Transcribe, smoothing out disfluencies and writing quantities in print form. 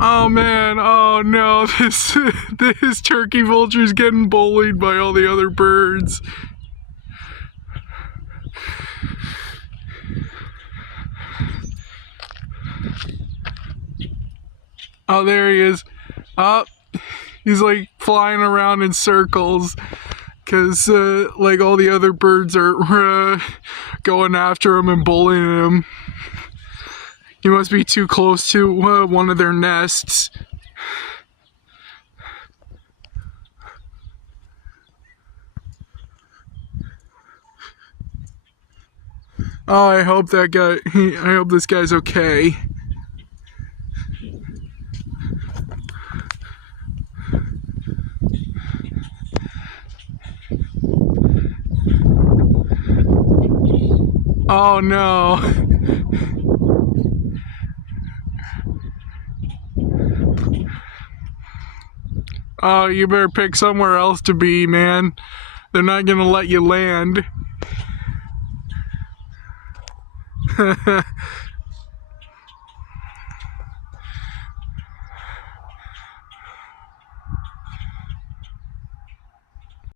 Oh man, oh no, this turkey vulture's getting bullied by all the other birds. Oh, there he is. Oh, he's like flying around in circles because like all the other birds are going after him and bullying him. He must be too close to one of their nests. Oh, I hope I hope this guy's okay. Oh no. Oh, you better pick somewhere else to be, man. They're not gonna let you land.